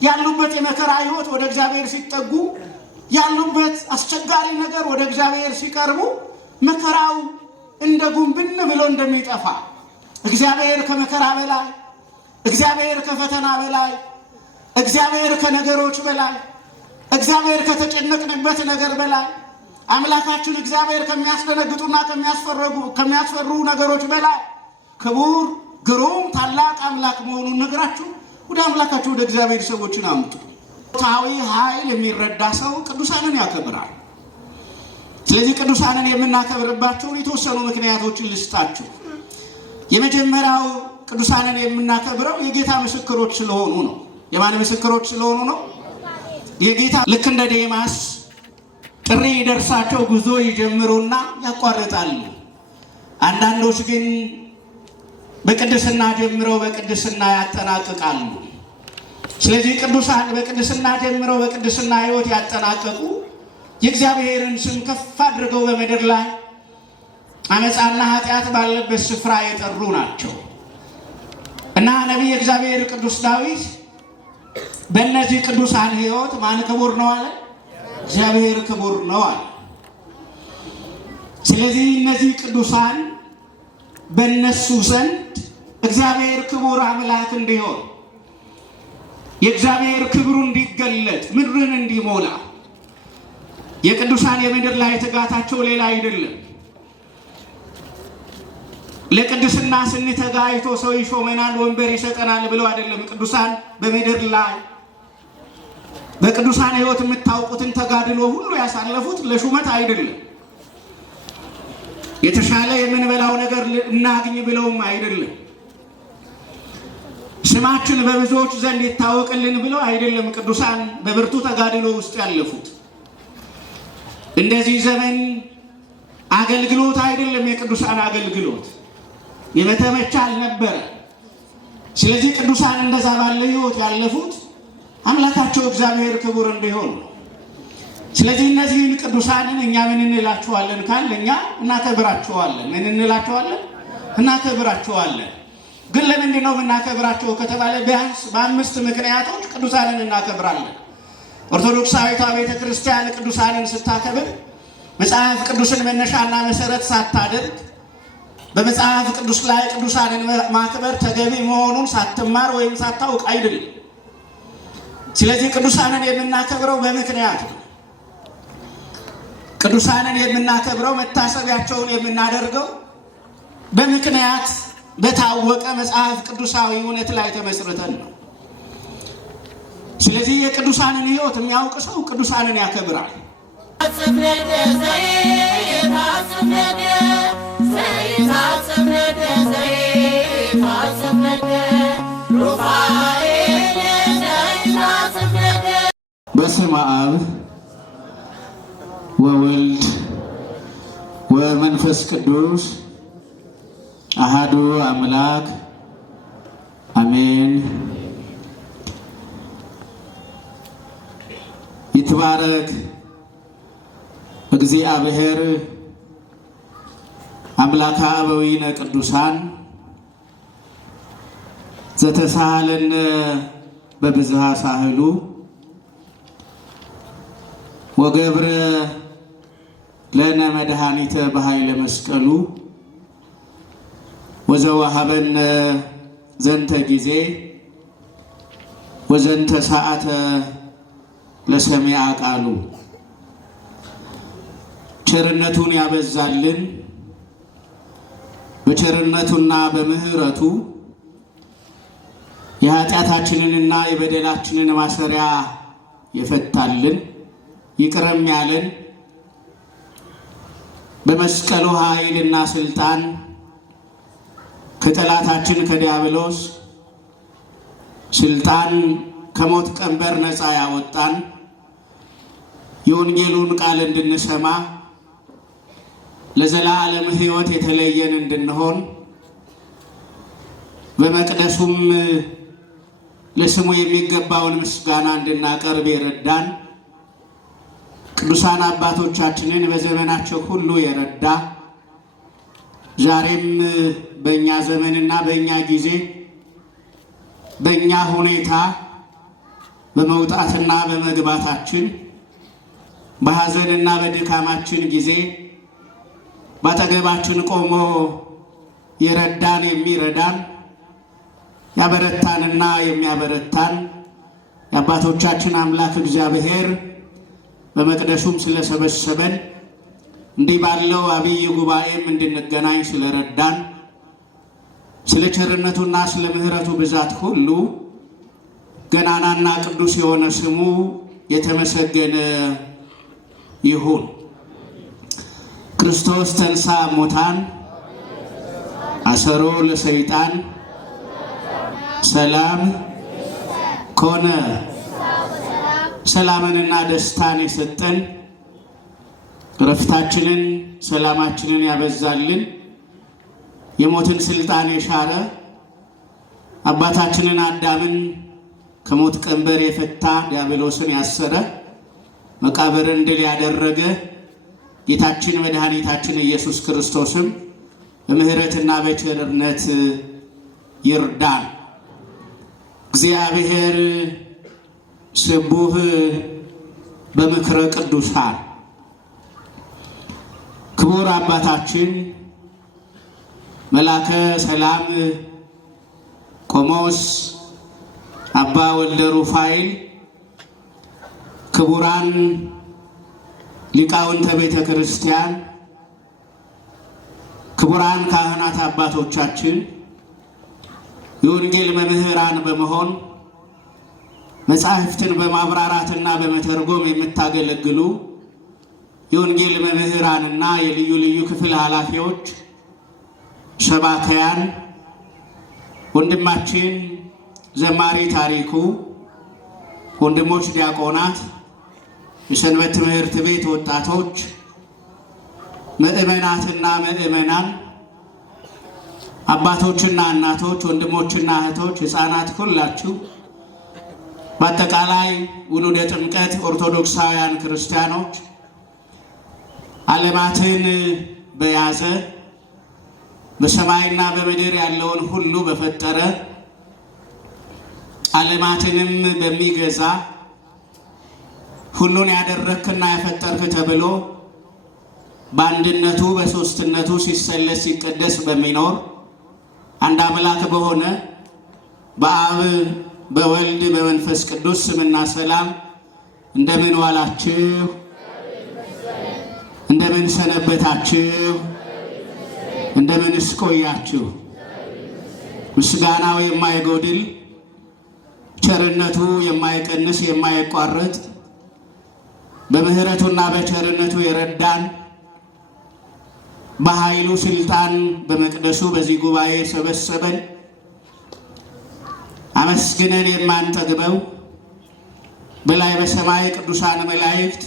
ያሉበት የመከራ ሕይወት ወደ እግዚአብሔር ሲጠጉ ያሉበት አስቸጋሪ ነገር ወደ እግዚአብሔር ሲቀርቡ መከራው እንደ ጉንብን ብሎ እንደሚጠፋ እግዚአብሔር ከመከራ በላይ እግዚአብሔር ከፈተና በላይ እግዚአብሔር ከነገሮች በላይ እግዚአብሔር ከተጨነቅንበት ነገር በላይ አምላካችን እግዚአብሔር ከሚያስደነግጡና ከሚያስፈሩ ነገሮች በላይ ክቡር ግሩም ታላቅ አምላክ መሆኑን ነግራችሁ ወደ አምላካችሁ ወደ እግዚአብሔር ሰዎችን አምጡ። ታዊ ኃይል የሚረዳ ሰው ቅዱሳንን ያከብራል። ስለዚህ ቅዱሳንን የምናከብርባቸው የተወሰኑ ምክንያቶችን ልስጣችሁ። የመጀመሪያው ቅዱሳንን የምናከብረው የጌታ ምስክሮች ስለሆኑ ነው። የማን ምስክሮች ስለሆኑ ነው? የጌታ ልክ እንደ ዴማስ ጥሪ ይደርሳቸው ጉዞ ይጀምሩና ያቋርጣሉ። አንዳንዶች ግን በቅድስና ጀምረው በቅድስና ያጠናቅቃሉ። ስለዚህ ቅዱሳን በቅድስና ጀምረው በቅድስና ሕይወት ያጠናቀቁ የእግዚአብሔርን ስም ከፍ አድርገው በምድር ላይ አመፃና ኃጢአት ባለበት ስፍራ የጠሩ ናቸው እና ነቢይ እግዚአብሔር ቅዱስ ዳዊት በእነዚህ ቅዱሳን ሕይወት ማን ክቡር ነው አለ? እግዚአብሔር ክቡር ነው አለ። ስለዚህ እነዚህ ቅዱሳን በእነሱ ዘንድ እግዚአብሔር ክቡር አምላክ እንዲሆን የእግዚአብሔር ክብሩ እንዲገለጥ ምድርን እንዲሞላ የቅዱሳን የምድር ላይ ትጋታቸው ሌላ አይደለም። ለቅድስና ስንተጋ አይቶ ሰው ይሾመናል ወንበር ይሰጠናል ብለው አይደለም። ቅዱሳን በምድር ላይ በቅዱሳን ሕይወት የምታውቁትን ተጋድሎ ሁሉ ያሳለፉት ለሹመት አይደለም። የተሻለ የምንበላው ነገር እናግኝ ብለውም አይደለም። ስማችን በብዙዎች ዘንድ ይታወቅልን ብለው አይደለም። ቅዱሳን በብርቱ ተጋድሎ ውስጥ ያለፉት እንደዚህ ዘመን አገልግሎት አይደለም። የቅዱሳን አገልግሎት የመተመቻ አልነበረ። ስለዚህ ቅዱሳን እንደዛ ባለ ሕይወት ያለፉት አምላካቸው እግዚአብሔር ክቡር እንዲሆን ነው። ስለዚህ እነዚህን ቅዱሳንን እኛ ምን እንላቸዋለን ካል እኛ እናከብራቸዋለን። ምን እንላቸዋለን? እናከብራቸዋለን። ግን ለምንድን ነው የምናከብራቸው ከተባለ ቢያንስ በአምስት ምክንያቶች ቅዱሳንን እናከብራለን። ኦርቶዶክሳዊቷ ቤተ ክርስቲያን ቅዱሳንን ስታከብር መጽሐፍ ቅዱስን መነሻና መሰረት ሳታደርግ በመጽሐፍ ቅዱስ ላይ ቅዱሳንን ማክበር ተገቢ መሆኑን ሳትማር ወይም ሳታውቅ አይደለም። ስለዚህ ቅዱሳንን የምናከብረው በምክንያት ነው። ቅዱሳንን የምናከብረው መታሰቢያቸውን የምናደርገው በምክንያት በታወቀ መጽሐፍ ቅዱሳዊ እውነት ላይ ተመስርተን ነው። ስለዚህ የቅዱሳንን ሕይወት የሚያውቅ ሰው ቅዱሳንን ያከብራል። በስመ አብ ወወልድ ወመንፈስ ቅዱስ አሃዱ አምላክ አሜን። ይትባረክ እግዚአብሔር አምላከ አበዊነ ቅዱሳን ዘተሳሃለነ በብዝሃ ሳህሉ ወገብረ ለነ መድኃኒተ በኃይለ መስቀሉ ወዘወሀበነ ዘንተ ጊዜ ወዘንተ ሰዓተ ለሰሚዐ ቃሉ። ቸርነቱን ያበዛልን በቸርነቱና በምህረቱ የኃጢአታችንንና የበደላችንን ማሰሪያ የፈታልን ይቅርም ያለን በመስቀሉ ኃይልና ስልጣን ከጠላታችን ከዲያብሎስ ስልጣን ከሞት ቀንበር ነፃ ያወጣን የወንጌሉን ቃል እንድንሰማ ለዘላለም ሕይወት የተለየን እንድንሆን በመቅደሱም ለስሙ የሚገባውን ምስጋና እንድናቀርብ የረዳን ቅዱሳን አባቶቻችንን በዘመናቸው ሁሉ የረዳ ዛሬም በእኛ ዘመንና በእኛ ጊዜ በእኛ ሁኔታ በመውጣትና በመግባታችን በሐዘንና በድካማችን ጊዜ ባጠገባችን ቆሞ የረዳን የሚረዳን ያበረታንና የሚያበረታን የአባቶቻችን አምላክ እግዚአብሔር በመቅደሱም ስለሰበሰበን እንዲህ ባለው አብይ ጉባኤም እንድንገናኝ ስለረዳን ስለ ቸርነቱና ስለ ምሕረቱ ብዛት ሁሉ ገናናና ቅዱስ የሆነ ስሙ የተመሰገነ ይሁን። ክርስቶስ ተንሥአ እሙታን አሰሮ ለሰይጣን ሰላም ኮነ። ሰላምንና ደስታን የሰጠን ረፍታችንን ሰላማችንን ያበዛልን የሞትን ስልጣን የሻረ አባታችንን አዳምን ከሞት ቀንበር የፈታ ዲያብሎስን ያሰረ መቃብርን ድል ያደረገ ጌታችን መድኃኒታችን ኢየሱስ ክርስቶስም በምሕረትና በቸርነት ይርዳን። እግዚአብሔር ስቡህ በምክረ ቅዱሳን ክቡር አባታችን መላከ ሰላም ቆሞስ አባ ወልደ ሩፋኤል፣ ክቡራን ሊቃውንተ ቤተ ክርስቲያን፣ ክቡራን ካህናት አባቶቻችን፣ የወንጌል መምህራን በመሆን መጻሕፍትን በማብራራትና በመተርጎም የምታገለግሉ የወንጌል መምህራንና የልዩ ልዩ ክፍል ኃላፊዎች፣ ሰባክያን፣ ወንድማችን ዘማሪ ታሪኩ፣ ወንድሞች ዲያቆናት፣ የሰንበት ትምህርት ቤት ወጣቶች፣ ምእመናትና ምእመናን፣ አባቶችና እናቶች፣ ወንድሞችና እህቶች፣ ሕፃናት ሁላችሁ በአጠቃላይ ውሉደ ጥምቀት ኦርቶዶክሳውያን ክርስቲያኖች ዓለማትን በያዘ በሰማይና በምድር ያለውን ሁሉ በፈጠረ ዓለማትንም በሚገዛ ሁሉን ያደረክና ያፈጠርክ ተብሎ በአንድነቱ በሦስትነቱ ሲሰለስ ሲቀደስ በሚኖር አንድ አምላክ በሆነ በአብ በወልድ በመንፈስ ቅዱስ ስምና ሰላም እንደምን ዋላችሁ? እንደምን ሰነበታችሁ? እንደምንስ ቆያችሁ? ምስጋናው የማይጎድል ቸርነቱ የማይቀንስ የማይቋረጥ በምሕረቱና በቸርነቱ የረዳን በኃይሉ ስልጣን በመቅደሱ በዚህ ጉባኤ ሰበሰበን አመስግነን የማንጠግበው በላይ በሰማይ ቅዱሳን መላእክት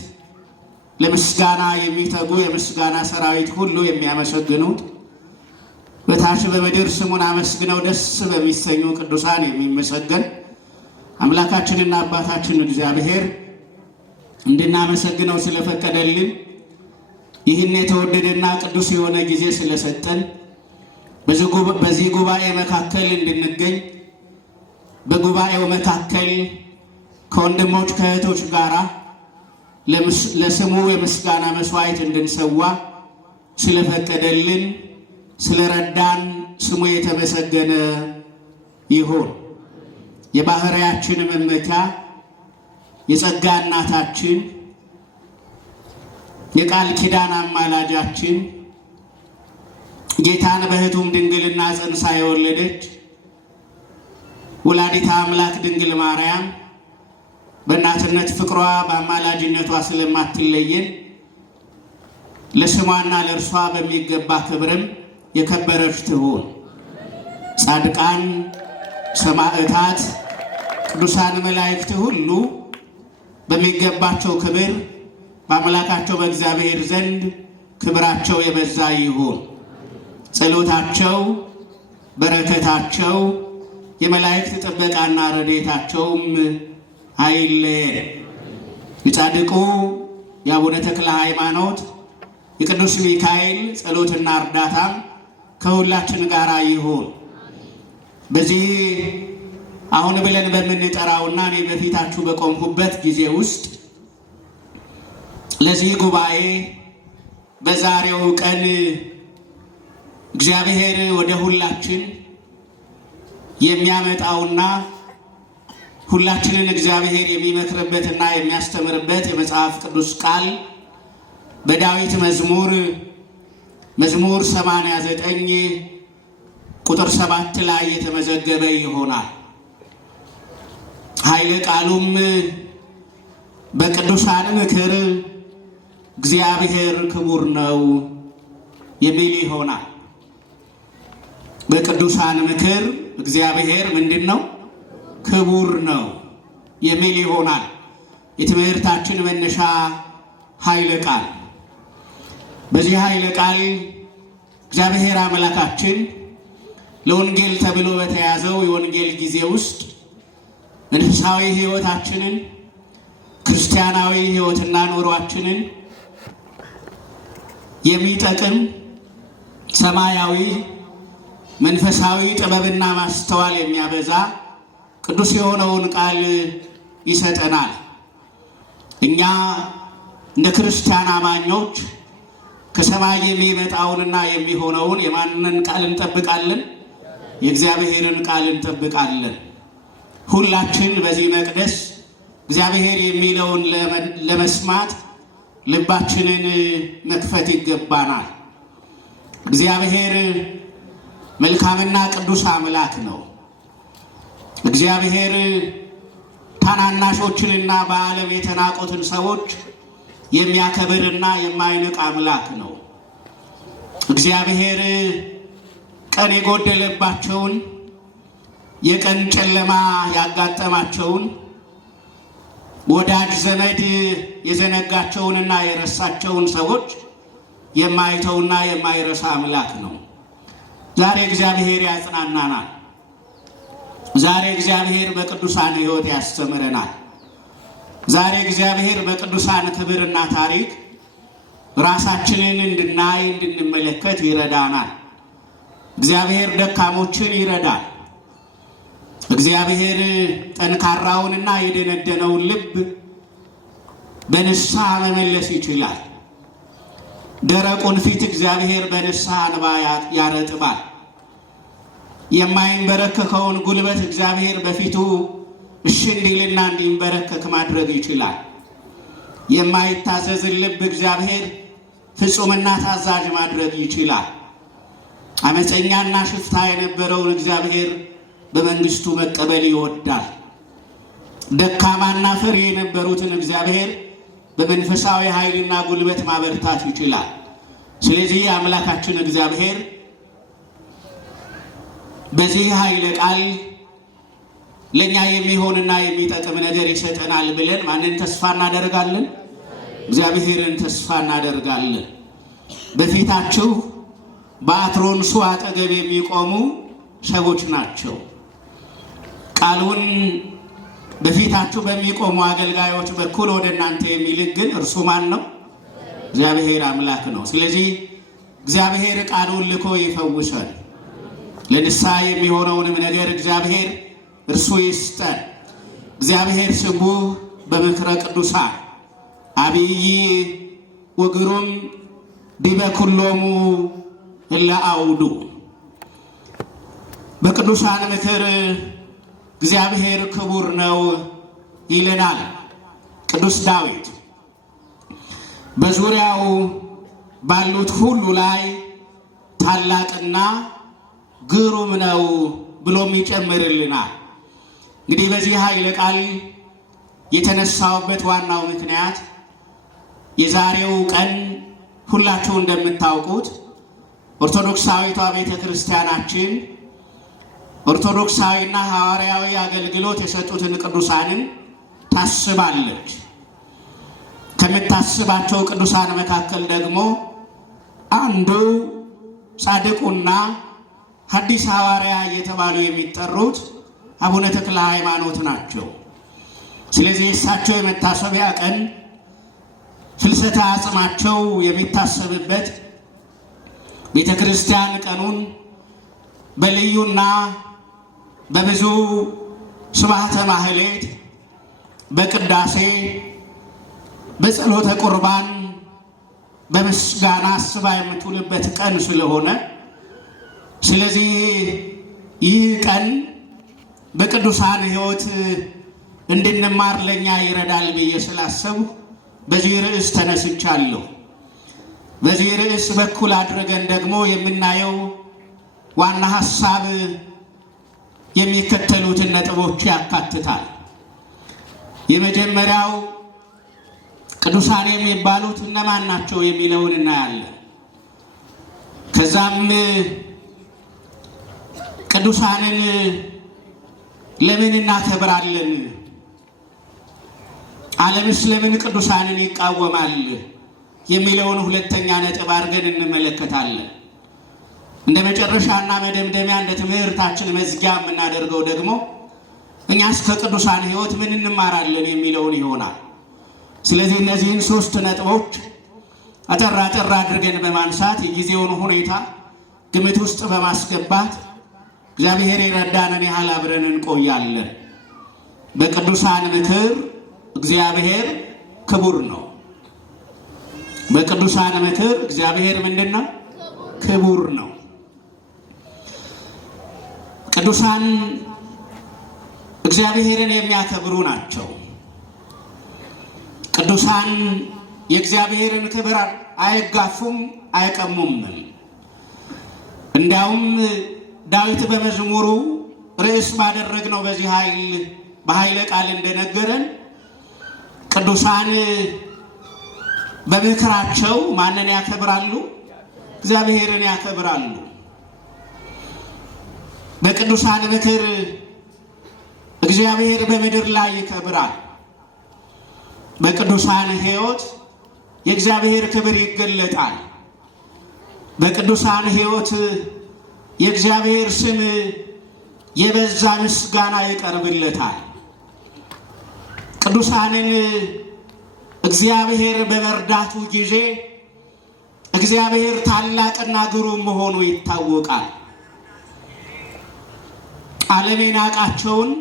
ለምስጋና የሚተጉ የምስጋና ሰራዊት ሁሉ የሚያመሰግኑት በታች በምድር ስሙን አመስግነው ደስ በሚሰኙ ቅዱሳን የሚመሰገን አምላካችንና አባታችን እግዚአብሔር እንድናመሰግነው ስለፈቀደልን ይህን የተወደደና ቅዱስ የሆነ ጊዜ ስለሰጠን በዚህ ጉባኤ መካከል እንድንገኝ በጉባኤው መካከል ከወንድሞች ከእህቶች ጋር ለስሙ የምስጋና መስዋዕት እንድንሰዋ ስለፈቀደልን ስለረዳን ስሙ የተመሰገነ ይሁን። የባህሪያችን መመኪያ የጸጋ እናታችን የቃል ኪዳን አማላጃችን ጌታን በሕቱም ድንግልና ጸንሳ የወለደች ወላዲተ አምላክ ድንግል ማርያም በእናትነት ፍቅሯ በአማላጅነቷ ስለማትለየን ለስሟና ለእርሷ በሚገባ ክብርም የከበረች ትሁን። ጻድቃን፣ ሰማዕታት፣ ቅዱሳን መላእክት ሁሉ በሚገባቸው ክብር በአምላካቸው በእግዚአብሔር ዘንድ ክብራቸው የበዛ ይሁን። ጸሎታቸው፣ በረከታቸው፣ የመላእክት ጥበቃና ረድኤታቸውም አይለየን። የጻድቁ የአቡነ ተክለ ሃይማኖት የቅዱስ ሚካኤል ጸሎትና እርዳታም ከሁላችን ጋር ይሁን። በዚህ አሁን ብለን በምንጠራውና እኔ በፊታችሁ በቆምኩበት ጊዜ ውስጥ ለዚህ ጉባኤ በዛሬው ቀን እግዚአብሔር ወደ ሁላችን የሚያመጣውና ሁላችንን እግዚአብሔር የሚመክርበትና የሚያስተምርበት የመጽሐፍ ቅዱስ ቃል በዳዊት መዝሙር 89 ቁጥር 7 ላይ የተመዘገበ ይሆናል። ኃይለ ቃሉም በቅዱሳን ምክር እግዚአብሔር ክቡር ነው የሚል ይሆናል። በቅዱሳን ምክር እግዚአብሔር ምንድን ነው? ክቡር ነው የሚል ይሆናል የትምህርታችን መነሻ ኃይለ ቃል። በዚህ ኃይለ ቃል እግዚአብሔር አምላካችን ለወንጌል ተብሎ በተያዘው የወንጌል ጊዜ ውስጥ መንፈሳዊ ሕይወታችንን ክርስቲያናዊ ሕይወትና ኑሯችንን የሚጠቅም ሰማያዊ መንፈሳዊ ጥበብና ማስተዋል የሚያበዛ ቅዱስ የሆነውን ቃል ይሰጠናል። እኛ እንደ ክርስቲያን አማኞች ከሰማይ የሚመጣውንና የሚሆነውን የማንን ቃል እንጠብቃለን? የእግዚአብሔርን ቃል እንጠብቃለን። ሁላችን በዚህ መቅደስ እግዚአብሔር የሚለውን ለመስማት ልባችንን መክፈት ይገባናል። እግዚአብሔር መልካምና ቅዱስ አምላክ ነው። እግዚአብሔር ታናናሾችንና በዓለም የተናቁትን ሰዎች የሚያከብርና የማይንቅ አምላክ ነው። እግዚአብሔር ቀን የጎደለባቸውን የቀን ጨለማ ያጋጠማቸውን ወዳጅ ዘመድ የዘነጋቸውንና የረሳቸውን ሰዎች የማይተውና የማይረሳ አምላክ ነው። ዛሬ እግዚአብሔር ያጽናናናል። ዛሬ እግዚአብሔር በቅዱሳን ሕይወት ያስተምረናል። ዛሬ እግዚአብሔር በቅዱሳን ክብርና ታሪክ ራሳችንን እንድናይ እንድንመለከት ይረዳናል። እግዚአብሔር ደካሞችን ይረዳል። እግዚአብሔር ጠንካራውንና የደነደነውን ልብ በንስሐ መመለስ ይችላል። ደረቁን ፊት እግዚአብሔር በንስሐ እንባ ያረጥባል። የማይንበረከከውን ጉልበት እግዚአብሔር በፊቱ እሺ እንዲልና እንዲንበረከክ ማድረግ ይችላል። የማይታዘዝን ልብ እግዚአብሔር ፍጹምና ታዛዥ ማድረግ ይችላል። አመፀኛና ሽፍታ የነበረውን እግዚአብሔር በመንግስቱ መቀበል ይወዳል። ደካማና ፈሪ የነበሩትን እግዚአብሔር በመንፈሳዊ ኃይልና ጉልበት ማበርታት ይችላል። ስለዚህ አምላካችን እግዚአብሔር በዚህ ኃይለ ቃል ለኛ የሚሆንና የሚጠቅም ነገር ይሰጠናል ብለን ማንን ተስፋ እናደርጋለን? እግዚአብሔርን ተስፋ እናደርጋለን። በፊታችሁ በአትሮንሱ አጠገብ የሚቆሙ ሰዎች ናቸው። ቃሉን በፊታችሁ በሚቆሙ አገልጋዮች በኩል ወደ እናንተ የሚልክ ግን እርሱ ማን ነው? እግዚአብሔር አምላክ ነው። ስለዚህ እግዚአብሔር ቃሉን ልኮ ይፈውሰን። ለንስሐ የሚሆነውንም ነገር እግዚአብሔር እርሱ ይስጠን። እግዚአብሔር ስሙ በምክረ ቅዱሳን አብይ ወግሩም ዲበ ኩሎሙ እለ አውዱ። በቅዱሳን ምክር እግዚአብሔር ክቡር ነው ይለናል ቅዱስ ዳዊት። በዙሪያው ባሉት ሁሉ ላይ ታላቅና ግሩም ነው ብሎም ይጨምርልናል። እንግዲህ በዚህ ኃይለ ቃል የተነሳውበት ዋናው ምክንያት የዛሬው ቀን ሁላችሁ እንደምታውቁት ኦርቶዶክሳዊቷ ቤተ ክርስቲያናችን ኦርቶዶክሳዊና ሐዋርያዊ አገልግሎት የሰጡትን ቅዱሳንን ታስባለች። ከምታስባቸው ቅዱሳን መካከል ደግሞ አንዱ ጻድቁና ሐዲስ ሐዋርያ እየተባሉ የሚጠሩት አቡነ ተክለ ሃይማኖት ናቸው። ስለዚህ እሳቸው የመታሰቢያ ቀን ፍልሰታ አጽማቸው የሚታሰብበት ቤተ ክርስቲያን ቀኑን በልዩና በብዙ ስብሐተ ማህሌት፣ በቅዳሴ፣ በጸሎተ ቁርባን በምስጋና አስባ የምትውልበት ቀን ስለሆነ ስለዚህ ይህ ቀን በቅዱሳን ሕይወት እንድንማር ለኛ ይረዳል ብዬ ስላሰብኩ በዚህ ርዕስ ተነስቻለሁ። በዚህ ርዕስ በኩል አድርገን ደግሞ የምናየው ዋና ሐሳብ የሚከተሉትን ነጥቦች ያካትታል። የመጀመሪያው ቅዱሳን የሚባሉት እነማን ናቸው የሚለውን እናያለን። ከዛም ቅዱሳንን ለምን እናከብራለን? ዓለምስ ለምን ቅዱሳንን ይቃወማል? የሚለውን ሁለተኛ ነጥብ አድርገን እንመለከታለን። እንደ መጨረሻና መደምደሚያ እንደ ትምህርታችን መዝጊያ የምናደርገው ደግሞ እኛስ ከቅዱሳን ሕይወት ምን እንማራለን የሚለውን ይሆናል። ስለዚህ እነዚህን ሶስት ነጥቦች አጠር አድርገን በማንሳት የጊዜውን ሁኔታ ግምት ውስጥ በማስገባት እግዚአብሔር የረዳንን ያህል አብረን እንቆያለን። በቅዱሳን ምክር እግዚአብሔር ክቡር ነው። በቅዱሳን ምክር እግዚአብሔር ምንድነው? ክቡር ነው። ቅዱሳን እግዚአብሔርን የሚያከብሩ ናቸው። ቅዱሳን የእግዚአብሔርን ክብር አይጋፉም፣ አይቀሙም። እንዲያውም ዳዊት በመዝሙሩ ርዕስ ባደረግነው በዚህ በኃይለ ቃል እንደነገረን ቅዱሳን በምክራቸው ማንን ያከብራሉ? እግዚአብሔርን ያከብራሉ። በቅዱሳን ምክር እግዚአብሔር በምድር ላይ ይከብራል። በቅዱሳን ሕይወት የእግዚአብሔር ክብር ይገለጣል። በቅዱሳን ሕይወት የእግዚአብሔር ስም የበዛ ምስጋና ይቀርብለታል። ቅዱሳንን እግዚአብሔር በመርዳቱ ጊዜ እግዚአብሔር ታላቅና ግሩም መሆኑ ይታወቃል። ዓለም የናቃቸውን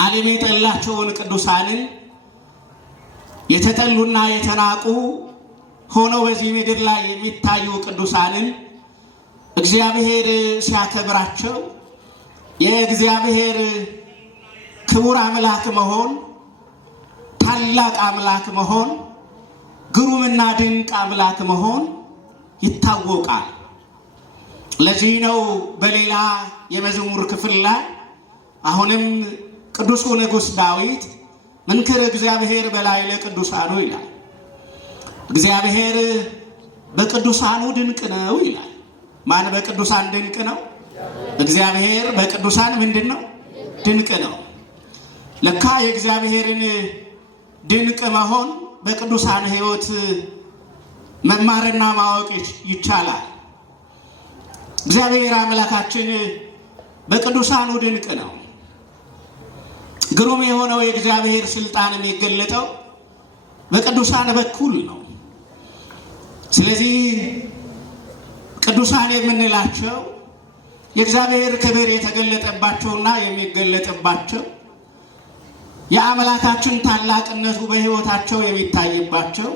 ዓለም የጠላቸውን ቅዱሳንን የተጠሉና የተናቁ ሆነው በዚህ ምድር ላይ የሚታዩ ቅዱሳንን እግዚአብሔር ሲያከብራቸው የእግዚአብሔር ክቡር አምላክ መሆን፣ ታላቅ አምላክ መሆን፣ ግሩምና ድንቅ አምላክ መሆን ይታወቃል። ለዚህ ነው በሌላ የመዝሙር ክፍል ላይ አሁንም ቅዱሱ ንጉሥ ዳዊት መንክር እግዚአብሔር በላይ ለቅዱሳኑ ይላል። እግዚአብሔር በቅዱሳኑ ድንቅ ነው ይላል። ማን በቅዱሳን ድንቅ ነው? እግዚአብሔር በቅዱሳን ምንድን ነው? ድንቅ ነው። ለካ የእግዚአብሔርን ድንቅ መሆን በቅዱሳን ሕይወት መማርና ማወቅ ይቻላል። እግዚአብሔር አምላካችን በቅዱሳኑ ድንቅ ነው። ግሩም የሆነው የእግዚአብሔር ስልጣን የሚገለጠው በቅዱሳን በኩል ነው። ስለዚህ ቅዱሳን የምንላቸው የእግዚአብሔር ክብር የተገለጠባቸውና የሚገለጥባቸው የአምላካችን ታላቅነቱ በሕይወታቸው የሚታይባቸው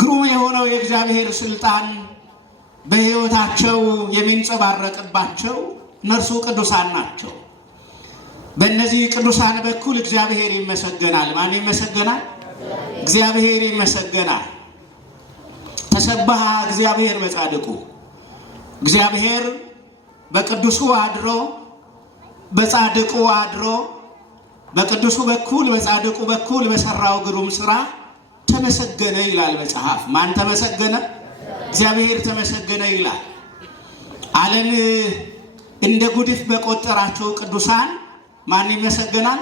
ግሩም የሆነው የእግዚአብሔር ስልጣን በሕይወታቸው የሚንጸባረቅባቸው እነርሱ ቅዱሳን ናቸው። በእነዚህ ቅዱሳን በኩል እግዚአብሔር ይመሰገናል። ማን ይመሰገናል? እግዚአብሔር ይመሰገናል። ተሰብሐ እግዚአብሔር በጻድቁ። እግዚአብሔር በቅዱሱ አድሮ በጻድቁ አድሮ በቅዱሱ በኩል በጻድቁ በኩል በሰራው ግሩም ስራ ተመሰገነ ይላል መጽሐፍ። ማን ተመሰገነ? እግዚአብሔር ተመሰገነ ይላል። ዓለም እንደ ጉድፍ በቆጠራቸው ቅዱሳን ማን ይመሰገናል?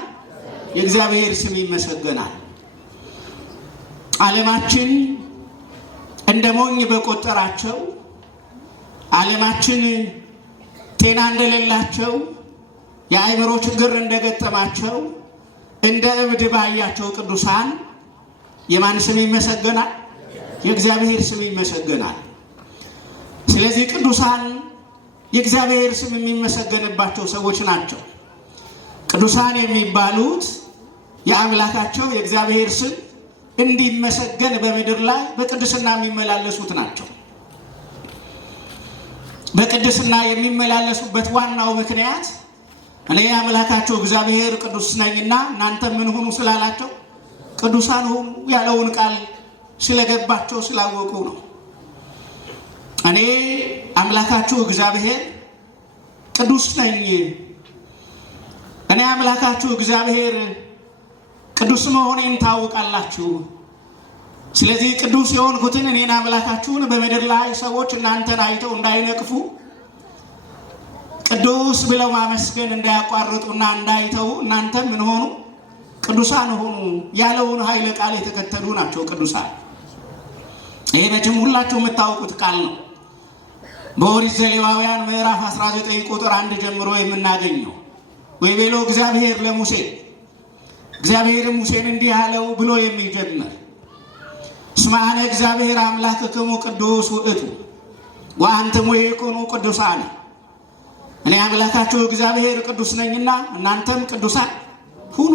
የእግዚአብሔር ስም ይመሰገናል። ዓለማችን እንደ ሞኝ በቆጠራቸው፣ ዓለማችን ጤና እንደሌላቸው፣ የአእምሮ ችግር እንደገጠማቸው እንደ እብድ ባያቸው ቅዱሳን የማን ስም ይመሰገናል? የእግዚአብሔር ስም ይመሰገናል። ስለዚህ ቅዱሳን የእግዚአብሔር ስም የሚመሰገንባቸው ሰዎች ናቸው። ቅዱሳን የሚባሉት የአምላካቸው የእግዚአብሔር ስም እንዲመሰገን በምድር ላይ በቅድስና የሚመላለሱት ናቸው። በቅድስና የሚመላለሱበት ዋናው ምክንያት እኔ አምላካቸው እግዚአብሔር ቅዱስ ነኝና እናንተ ምን ሁኑ ስላላቸው ቅዱሳን ሁኑ ያለውን ቃል ስለገባቸው ስላወቁ ነው። እኔ አምላካችሁ እግዚአብሔር ቅዱስ ነኝ፣ እኔ አምላካችሁ እግዚአብሔር ቅዱስ መሆኔን ታውቃላችሁ። ስለዚህ ቅዱስ የሆንኩትን እኔን አምላካችሁን በምድር ላይ ሰዎች እናንተን አይተው እንዳይነቅፉ ቅዱስ ብለው ማመስገን እንዳያቋርጡና እንዳይተው እናንተም ምን ሆኑ ቅዱሳን ሆኑ ያለውን ኃይለ ቃል የተከተሉ ናቸው ቅዱሳን። ይሄ መቼም ሁላችሁ የምታውቁት ቃል ነው። በኦሪት ዘሌዋውያን ምዕራፍ 19 ቁጥር 1 ጀምሮ የምናገኘው ወይቤሎ እግዚአብሔር ለሙሴ እግዚአብሔር ሙሴን እንዲህ አለው ብሎ የሚጀምር እስመ አነ እግዚአብሔር አምላክክሙ ቅዱስ ውእቱ ወአንትሙ ኢኮኑ ቅዱሳን፣ እኔ አምላካችሁ እግዚአብሔር ቅዱስ ነኝና እናንተም ቅዱሳን ሁኑ።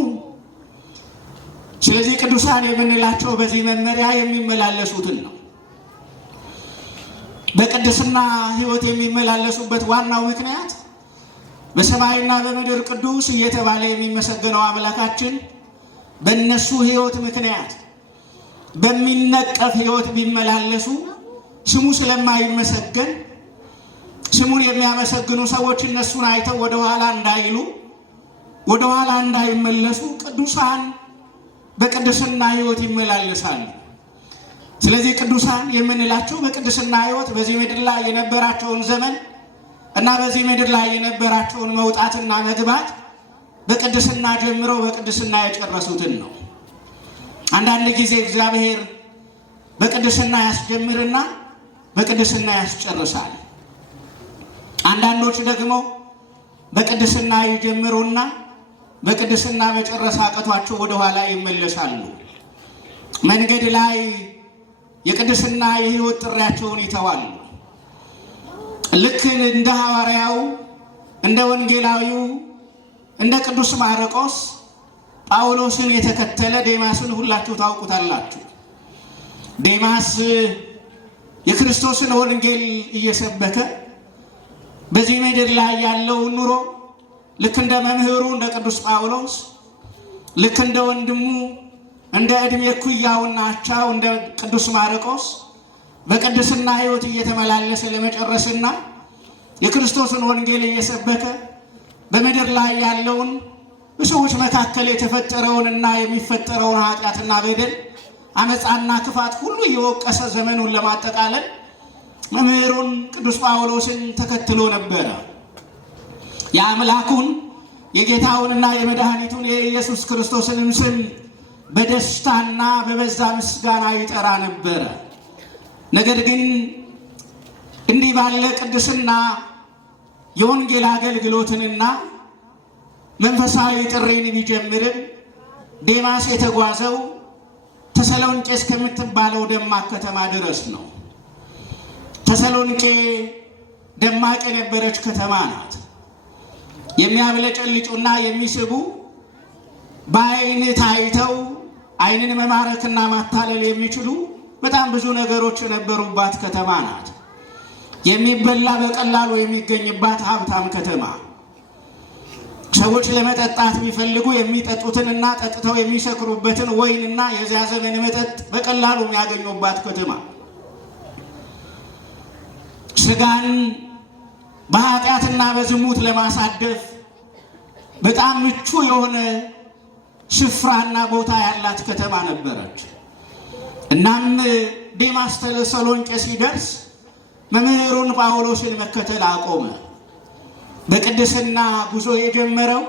ስለዚህ ቅዱሳን የምንላቸው በዚህ መመሪያ የሚመላለሱትን ነው። በቅድስና ሕይወት የሚመላለሱበት ዋናው ምክንያት በሰማይና በምድር ቅዱስ እየተባለ የሚመሰገነው አምላካችን በእነሱ ሕይወት ምክንያት በሚነቀፍ ሕይወት ቢመላለሱ ስሙ ስለማይመሰገን ስሙን የሚያመሰግኑ ሰዎች እነሱን አይተው ወደኋላ እንዳይሉ ወደኋላ እንዳይመለሱ ቅዱሳን በቅድስና ሕይወት ይመላለሳሉ። ስለዚህ ቅዱሳን የምንላቸው በቅድስና ሕይወት በዚህ ምድር ላይ የነበራቸውን ዘመን እና በዚህ ምድር ላይ የነበራቸውን መውጣትና መግባት በቅድስና ጀምረው በቅድስና የጨረሱትን ነው። አንዳንድ ጊዜ እግዚአብሔር በቅድስና ያስጀምርና በቅድስና ያስጨርሳል። አንዳንዶች ደግሞ በቅድስና ይጀምሩና በቅድስና መጨረስ አቅቷቸው ወደ ኋላ ይመለሳሉ። መንገድ ላይ የቅድስና የሕይወት ጥሪያቸውን ይተዋሉ። ልክ እንደ ሐዋርያው እንደ ወንጌላዊው እንደ ቅዱስ ማርቆስ ጳውሎስን የተከተለ ዴማስን ሁላችሁ ታውቁታላችሁ። ዴማስ የክርስቶስን ወንጌል እየሰበከ በዚህ ምድር ላይ ያለውን ኑሮ ልክ እንደ መምህሩ እንደ ቅዱስ ጳውሎስ ልክ እንደ ወንድሙ እንደ ዕድሜ እኩያውና አቻው እንደ ቅዱስ ማርቆስ በቅድስና ሕይወት እየተመላለሰ ለመጨረስና የክርስቶስን ወንጌል እየሰበከ በምድር ላይ ያለውን በሰዎች መካከል የተፈጠረውንና የሚፈጠረውን ኃጢአትና በደል አመፃና ክፋት ሁሉ እየወቀሰ ዘመኑን ለማጠቃለል መምህሩን ቅዱስ ጳውሎስን ተከትሎ ነበረ። የአምላኩን የጌታውንና የመድኃኒቱን የኢየሱስ ክርስቶስንም ስም በደስታና በበዛ ምስጋና ይጠራ ነበረ። ነገር ግን እንዲህ ባለ ቅድስና የወንጌል አገልግሎትንና መንፈሳዊ ጥሪን ቢጀምርም ዴማስ የተጓዘው ተሰሎንቄ እስከምትባለው ደማቅ ከተማ ድረስ ነው። ተሰሎንቄ ደማቅ የነበረች ከተማ ናት። የሚያብለጨልጩና የሚስቡ በዓይን ታይተው ዓይንን መማረክና ማታለል የሚችሉ በጣም ብዙ ነገሮች የነበሩባት ከተማ ናት። የሚበላ በቀላሉ የሚገኝባት ሀብታም ከተማ፣ ሰዎች ለመጠጣት የሚፈልጉ የሚጠጡትንና ጠጥተው የሚሰክሩበትን ወይንና የዚያ ዘመን መጠጥ በቀላሉ የሚያገኙባት ከተማ፣ ስጋን በኃጢአትና በዝሙት ለማሳደፍ በጣም ምቹ የሆነ ስፍራና ቦታ ያላት ከተማ ነበረች። እናም ዴማስ ተሰሎንቄ ሲደርስ መምህሩን ጳውሎስን መከተል አቆመ። በቅድስና ጉዞ የጀመረው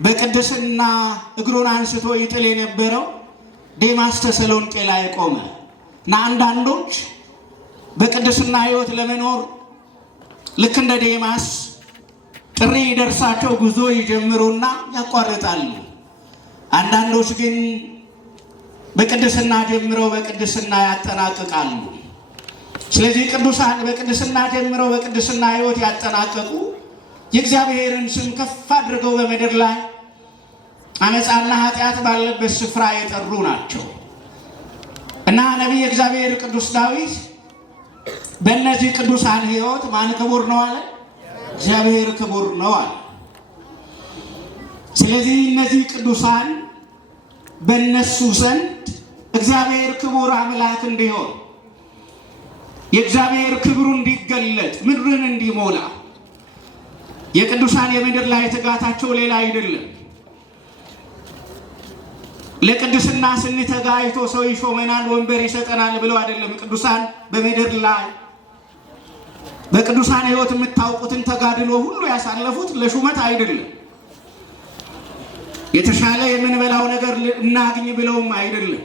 በቅድስና እግሩን አንስቶ ይጥል የነበረው ዴማስ ተሰሎንቄ ላይ ቆመ እና አንዳንዶች በቅድስና ሕይወት ለመኖር ልክ እንደ ዴማስ ጥሪ ይደርሳቸው ጉዞ ይጀምሩና ያቋርጣሉ። አንዳንዶች ግን በቅድስና ጀምረው በቅድስና ያጠናቅቃሉ። ስለዚህ ቅዱሳን በቅድስና ጀምረው በቅድስና ሕይወት ያጠናቀቁ የእግዚአብሔርን ስም ከፍ አድርገው በምድር ላይ አመፃና ኃጢአት ባለበት ስፍራ የጠሩ ናቸው እና ነቢይ እግዚአብሔር ቅዱስ ዳዊት በእነዚህ ቅዱሳን ሕይወት ማን ክቡር ነው አለ? እግዚአብሔር ክቡር ነው አለ። ስለዚህ እነዚህ ቅዱሳን በእነሱ ዘንድ እግዚአብሔር ክቡር አምላክ እንዲሆን የእግዚአብሔር ክብሩ እንዲገለጥ ምድርን እንዲሞላ የቅዱሳን የምድር ላይ ትጋታቸው ሌላ አይደለም። ለቅድስና ስንተጋ አይቶ ሰው ይሾመናል ወንበር ይሰጠናል ብለው አይደለም። ቅዱሳን በምድር ላይ በቅዱሳን ሕይወት የምታውቁትን ተጋድሎ ሁሉ ያሳለፉት ለሹመት አይደለም። የተሻለ የምንበላው ነገር እናግኝ ብለውም አይደለም።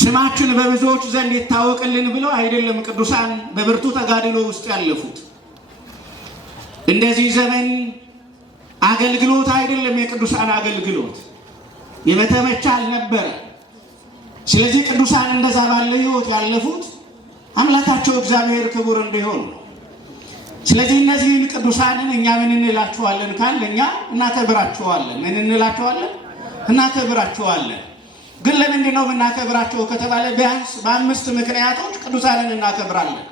ስማችን በብዙዎች ዘንድ ይታወቅልን ብለው አይደለም። ቅዱሳን በብርቱ ተጋድሎ ውስጥ ያለፉት እንደዚህ ዘመን አገልግሎት አይደለም። የቅዱሳን አገልግሎት የመተመቻ አልነበረ። ስለዚህ ቅዱሳን እንደዛ ባለ ሕይወት ያለፉት አምላካቸው እግዚአብሔር ክቡር እንዲሆን ነው። ስለዚህ እነዚህን ቅዱሳንን እኛ ምን እንላቸዋለን ካል እኛ እናከብራቸዋለን። ምን እንላቸዋለን? እናከብራቸዋለን። ግን ለምንድን ነው የምናከብራቸው ከተባለ ቢያንስ በ5 ምክንያቶች ቅዱሳንን እናከብራለን።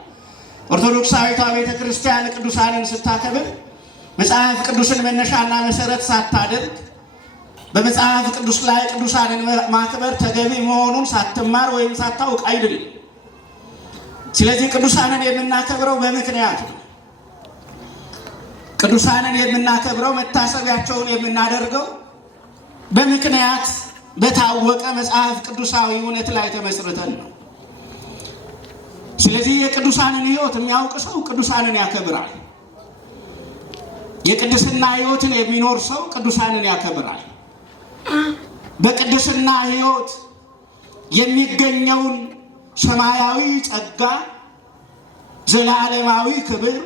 ኦርቶዶክሳዊቷ ቤተ ክርስቲያን ቅዱሳንን ስታከብር መጽሐፍ ቅዱስን መነሻና መሰረት ሳታደርግ በመጽሐፍ ቅዱስ ላይ ቅዱሳንን ማክበር ተገቢ መሆኑን ሳትማር ወይም ሳታውቅ አይደለም። ስለዚህ ቅዱሳንን የምናከብረው በምክንያት ነው። ቅዱሳንን የምናከብረው መታሰቢያቸውን የምናደርገው በምክንያት በታወቀ መጽሐፍ ቅዱሳዊ እውነት ላይ ተመስርተን ነው። ስለዚህ የቅዱሳንን ሕይወት የሚያውቅ ሰው ቅዱሳንን ያከብራል። የቅድስና ሕይወትን የሚኖር ሰው ቅዱሳንን ያከብራል። በቅድስና ሕይወት የሚገኘውን ሰማያዊ ጸጋ፣ ዘላለማዊ ክብር፣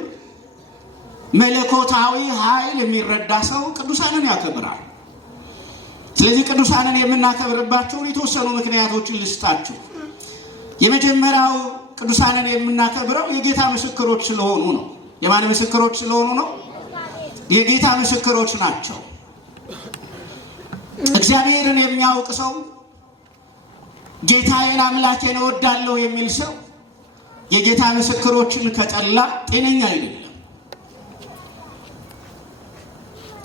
መለኮታዊ ኃይል የሚረዳ ሰው ቅዱሳንን ያከብራል። ስለዚህ ቅዱሳንን የምናከብርባቸውን የተወሰኑ ምክንያቶችን ልስጣችሁ። የመጀመሪያው ቅዱሳንን የምናከብረው የጌታ ምስክሮች ስለሆኑ ነው። የማን ምስክሮች ስለሆኑ ነው? የጌታ ምስክሮች ናቸው። እግዚአብሔርን የሚያውቅ ሰው ጌታዬን አምላኬን እወዳለሁ የሚል ሰው የጌታ ምስክሮችን ከጠላ ጤነኛ አይደለም።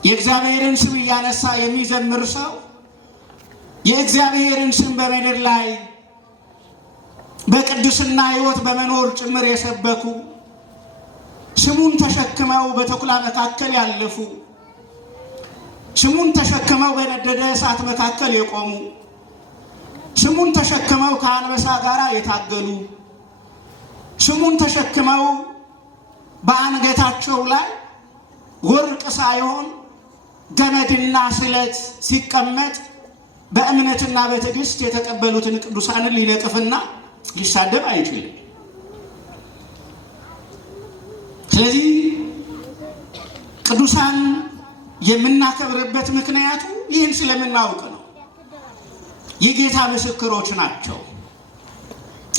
የእግዚአብሔርን ስም እያነሳ የሚዘምር ሰው የእግዚአብሔርን ስም በምድር ላይ በቅድስና ሕይወት በመኖር ጭምር የሰበኩ ስሙን ተሸክመው በተኩላ መካከል ያለፉ ስሙን ተሸክመው በነደደ እሳት መካከል የቆሙ ስሙን ተሸክመው ከአንበሳ ጋር የታገሉ ስሙን ተሸክመው በአንገታቸው ላይ ወርቅ ሳይሆን ገመድና ስለት ሲቀመጥ በእምነትና በትዕግስት የተቀበሉትን ቅዱሳንን ሊነቅፍና ሊሳደብ አይችልም። ስለዚህ ቅዱሳን የምናከብርበት ምክንያቱ ይህን ስለምናውቅ ነው። የጌታ ምስክሮች ናቸው።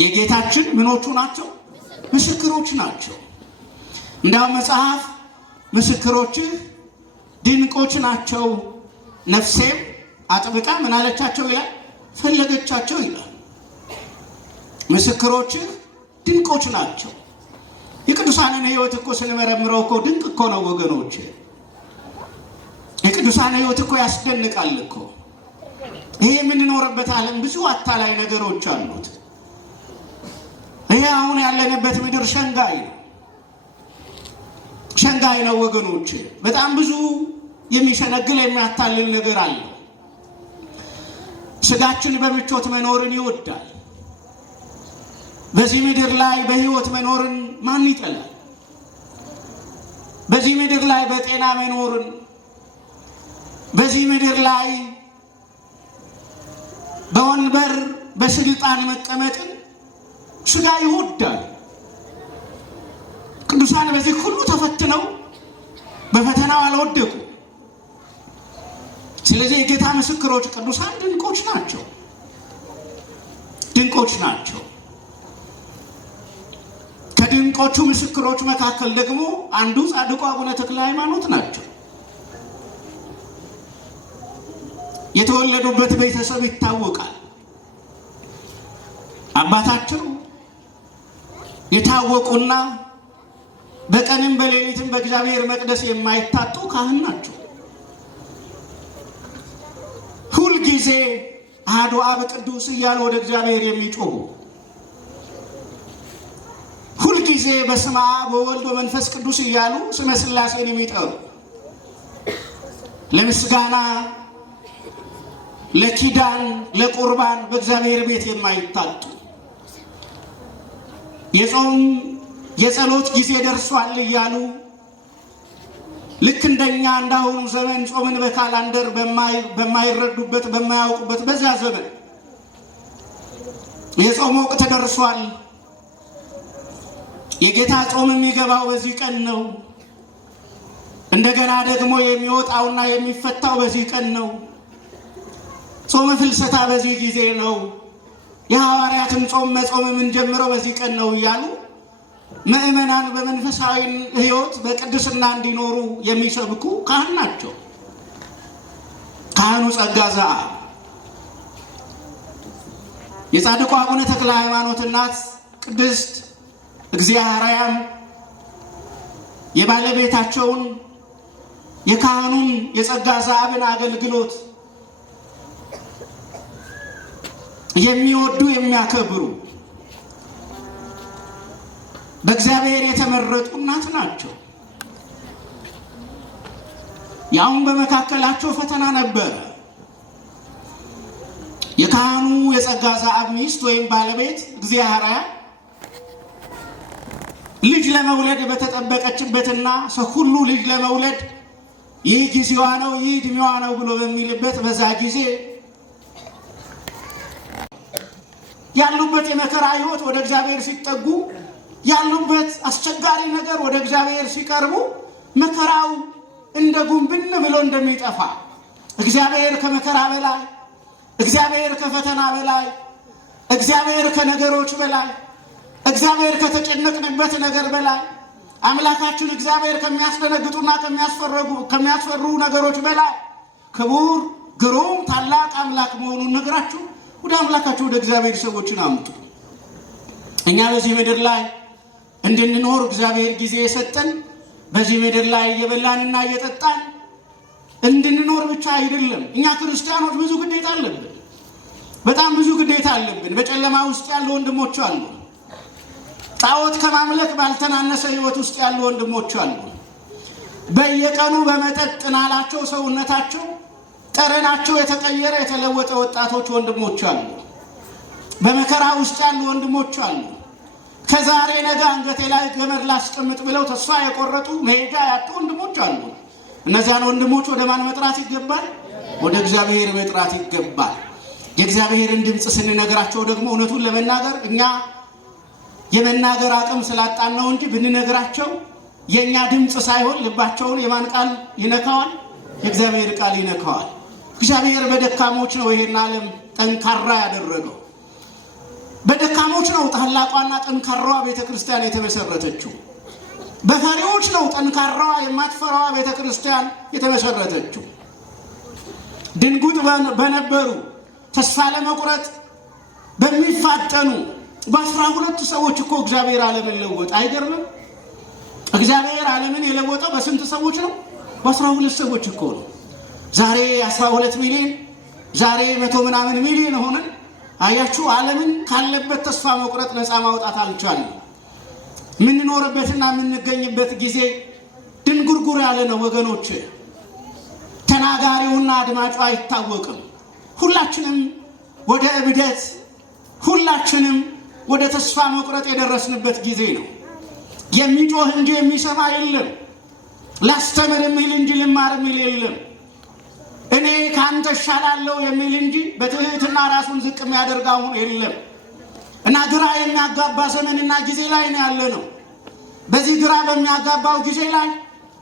የጌታችን ምኖቹ ናቸው? ምስክሮች ናቸው። እንዳው መጽሐፍ ምስክሮችህ ድንቆች ናቸው፣ ነፍሴም አጥብቃ ምን አለቻቸው ይላል? ፈለገቻቸው ይላል። ምስክሮችህ ድንቆች ናቸው። የቅዱሳንን ሕይወት እኮ ስንመረምረው እኮ ድንቅ እኮ ነው ወገኖች። የቅዱሳን ሕይወት እኮ ያስደንቃል እኮ። ይሄ የምንኖርበት ዓለም ብዙ አታላይ ነገሮች አሉት። ይሄ አሁን ያለንበት ምድር ሸንጋይ ነው። ሸንጋይ ነው ወገኖች። በጣም ብዙ የሚሸነግል የሚያታልል ነገር አለ። ስጋችን በምቾት መኖርን ይወዳል። በዚህ ምድር ላይ በሕይወት መኖርን ማን ይጠላል? በዚህ ምድር ላይ በጤና መኖርን፣ በዚህ ምድር ላይ በወንበር በስልጣን መቀመጥን ስጋ ይወዳል። ቅዱሳን በዚህ ሁሉ ተፈትነው በፈተናው አልወደቁ። ስለዚህ የጌታ ምስክሮች ቅዱሳን ድንቆች ናቸው። ድንቆች ናቸው። ከድንቆቹ ምስክሮች መካከል ደግሞ አንዱ ጻድቁ አቡነ ተክለ ሃይማኖት ናቸው። የተወለዱበት ቤተሰብ ይታወቃል። አባታቸው የታወቁና በቀንም በሌሊትም በእግዚአብሔር መቅደስ የማይታጡ ካህን ናቸው። ሁል ጊዜ አሐዱ አብ ቅዱስ እያሉ ወደ እግዚአብሔር የሚጮሁ፣ ሁል ጊዜ በስመ አብ ወወልድ ወመንፈስ ቅዱስ እያሉ ስመ ሥላሴን የሚጠሩ፣ ለምስጋና ለኪዳን ለቁርባን በእግዚአብሔር ቤት የማይታጡ፣ የጾም የጸሎት ጊዜ ደርሷል እያሉ ልክ እንደኛ እንዳሁኑ ዘመን ጾምን በካላንደር በማይረዱበት በማያውቁበት በዚያ ዘመን የጾም ወቅት ደርሷል፣ የጌታ ጾም የሚገባው በዚህ ቀን ነው፣ እንደገና ደግሞ የሚወጣውና የሚፈታው በዚህ ቀን ነው፣ ጾመ ፍልሰታ በዚህ ጊዜ ነው፣ የሐዋርያትን ጾም መጾም የምንጀምረው በዚህ ቀን ነው እያሉ ምእመናን በመንፈሳዊ ሕይወት በቅድስና እንዲኖሩ የሚሰብኩ ካህን ናቸው። ካህኑ ጸጋ ዘአብ የጻድቁ አቡነ ተክለ ሃይማኖት እናት ቅድስት እግዚአብሔርያም የባለቤታቸውን የካህኑን የጸጋ ዘአብን አገልግሎት የሚወዱ የሚያከብሩ በእግዚአብሔር የተመረጡ እናት ናቸው። ያውን በመካከላቸው ፈተና ነበረ። የካህኑ የጸጋ ዘአብ ሚስት ወይም ባለቤት እግዚአብሔርያ ልጅ ለመውለድ በተጠበቀችበትና ሰው ሁሉ ልጅ ለመውለድ ይህ ጊዜዋ ነው ይህ ዕድሜዋ ነው ብሎ በሚልበት በዛ ጊዜ ያሉበት የመከራ ሕይወት ወደ እግዚአብሔር ሲጠጉ ያሉበት አስቸጋሪ ነገር ወደ እግዚአብሔር ሲቀርቡ መከራው እንደ ጉንብን ብሎ እንደሚጠፋ እግዚአብሔር ከመከራ በላይ እግዚአብሔር ከፈተና በላይ እግዚአብሔር ከነገሮች በላይ እግዚአብሔር ከተጨነቅንበት ነገር በላይ አምላካችን እግዚአብሔር ከሚያስደነግጡና ከሚያስፈሩ ነገሮች በላይ ክቡር ግሩም ታላቅ አምላክ መሆኑን ነግራችሁ ወደ አምላካችሁ ወደ እግዚአብሔር ሰዎችን አምጡ። እኛ በዚህ ምድር ላይ እንድንኖር እግዚአብሔር ጊዜ የሰጠን በዚህ ምድር ላይ እየበላንና እየጠጣን እንድንኖር ብቻ አይደለም። እኛ ክርስቲያኖች ብዙ ግዴታ አለብን፣ በጣም ብዙ ግዴታ አለብን። በጨለማ ውስጥ ያሉ ወንድሞች አሉ። ጣዖት ከማምለክ ባልተናነሰ ሕይወት ውስጥ ያሉ ወንድሞች አሉ። በየቀኑ በመጠጥ ናላቸው ሰውነታቸው ጠረናቸው የተቀየረ የተለወጠ ወጣቶች ወንድሞች አሉ። በመከራ ውስጥ ያሉ ወንድሞች አሉ። ከዛሬ ነገ አንገቴ ላይ ገመድ ላስቀምጥ ብለው ተስፋ የቆረጡ መሄጃ ያጡ ወንድሞች አሉ። እነዚያን ወንድሞች ወደ ማን መጥራት ይገባል? ወደ እግዚአብሔር መጥራት ይገባል። የእግዚአብሔርን ድምፅ ስንነግራቸው ደግሞ እውነቱን ለመናገር እኛ የመናገር አቅም ስላጣን ነው እንጂ ብንነግራቸው የእኛ ድምፅ ሳይሆን ልባቸውን የማን ቃል ይነካዋል? የእግዚአብሔር ቃል ይነካዋል። እግዚአብሔር በደካሞች ነው ይሄን ዓለም ጠንካራ ያደረገው። በደካሞች ነው ታላቋና ጠንካራዋ ቤተክርስቲያን የተመሰረተችው። በፈሪዎች ነው ጠንካራዋ የማትፈራዋ ቤተክርስቲያን የተመሰረተችው። ድንጉጥ በነበሩ ተስፋ ለመቁረጥ በሚፋጠኑ በ12 ሰዎች እኮ እግዚአብሔር ዓለምን ለወጠ። አይገርምም? እግዚአብሔር ዓለምን የለወጠው በስንት ሰዎች ነው? በ12 ሰዎች እኮ ነው። ዛሬ 12 ሚሊዮን ዛሬ 100 ምናምን ሚሊዮን ሆነን አያችሁ፣ ዓለምን ካለበት ተስፋ መቁረጥ ነፃ ማውጣት አልቻለም። የምንኖርበትና የምንገኝበት ጊዜ ድንጉርጉር ያለ ነው ወገኖች። ተናጋሪውና አድማጩ አይታወቅም። ሁላችንም ወደ እብደት፣ ሁላችንም ወደ ተስፋ መቁረጥ የደረስንበት ጊዜ ነው። የሚጮህ እንጂ የሚሰማ የለም። ላስተምር የሚል እንጂ ልማር የሚል የለም። እኔ ካንተ እሻላለሁ የሚል እንጂ በትህትና ራሱን ዝቅ የሚያደርግ አሁን የለም። እና ግራ የሚያጋባ ዘመንና ጊዜ ላይ ነው ያለ ነው። በዚህ ግራ በሚያጋባው ጊዜ ላይ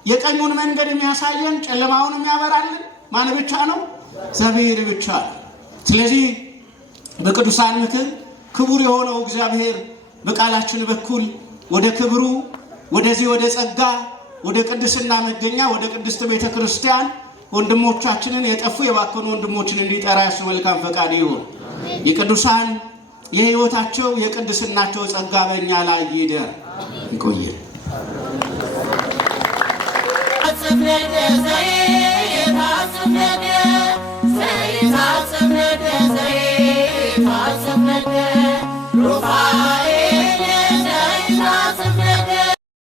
የቀኙን መንገድ የሚያሳየን ጨለማውን የሚያበራልን ማን ብቻ ነው? እግዚአብሔር ብቻ ነው። ስለዚህ በቅዱሳን ምክር ክቡር የሆነው እግዚአብሔር በቃላችን በኩል ወደ ክብሩ ወደዚህ ወደ ጸጋ ወደ ቅድስና መገኛ ወደ ቅድስት ቤተ ክርስቲያን ወንድሞቻችንን የጠፉ የባከኑ ወንድሞችን እንዲጠራ የሱ መልካም ፈቃድ ይሁን። የቅዱሳን የሕይወታቸው የቅድስናቸው ጸጋ በእኛ ላይ ይደር። ይቆየን። Rufa